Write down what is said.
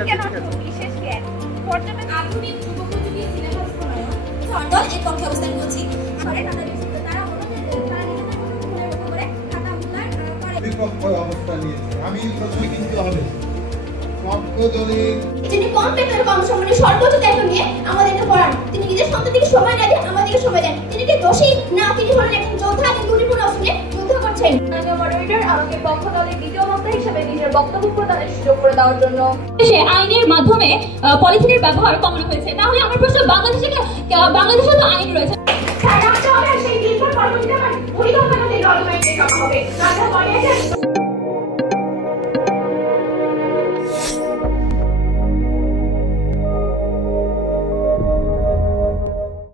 বিজ্ঞান অর্থ বিশেষ জ্ঞান পর্যটন আধুনিক যুগোপযোগী সিলেবাস প্রণয়ন সরকার এর পক্ষে অবস্থান করছি। বিপক্ষ অবস্থান নিয়েছে। আমি প্রথমে কিন্তু হবে যিনি কম বেতনের কর্মসম্মানে সর্বোচ্চ দায়িত্ব নিয়ে আমাদেরকে পড়ান, তিনি নিজের সন্তানকে সময় না দিয়ে আমাদেরকে সময় দেন। তিনি কি দোষী না, তিনি হলেন একজন যোদ্ধা, তিনি দুর্নীতিপূর্ণ অস্ত্রে যুদ্ধ করছেন। মডারেটর আমাকে পক্ষ দলের দ্বিতীয় বক্তা হিসেবে নিজের বক্তব্য প্রদানের সুযোগ করে দেওয়ার জন্য সে আইনের মাধ্যমে পলিথিনের ব্যবহার কমানো হয়েছে। তাহলে আমার প্রশ্ন, বাংলাদেশে তো আইন রয়েছে। সেই দীর্ঘ কর্মসূচি আমার পরিকল্পনাতে জলবায়ু জমা হবে।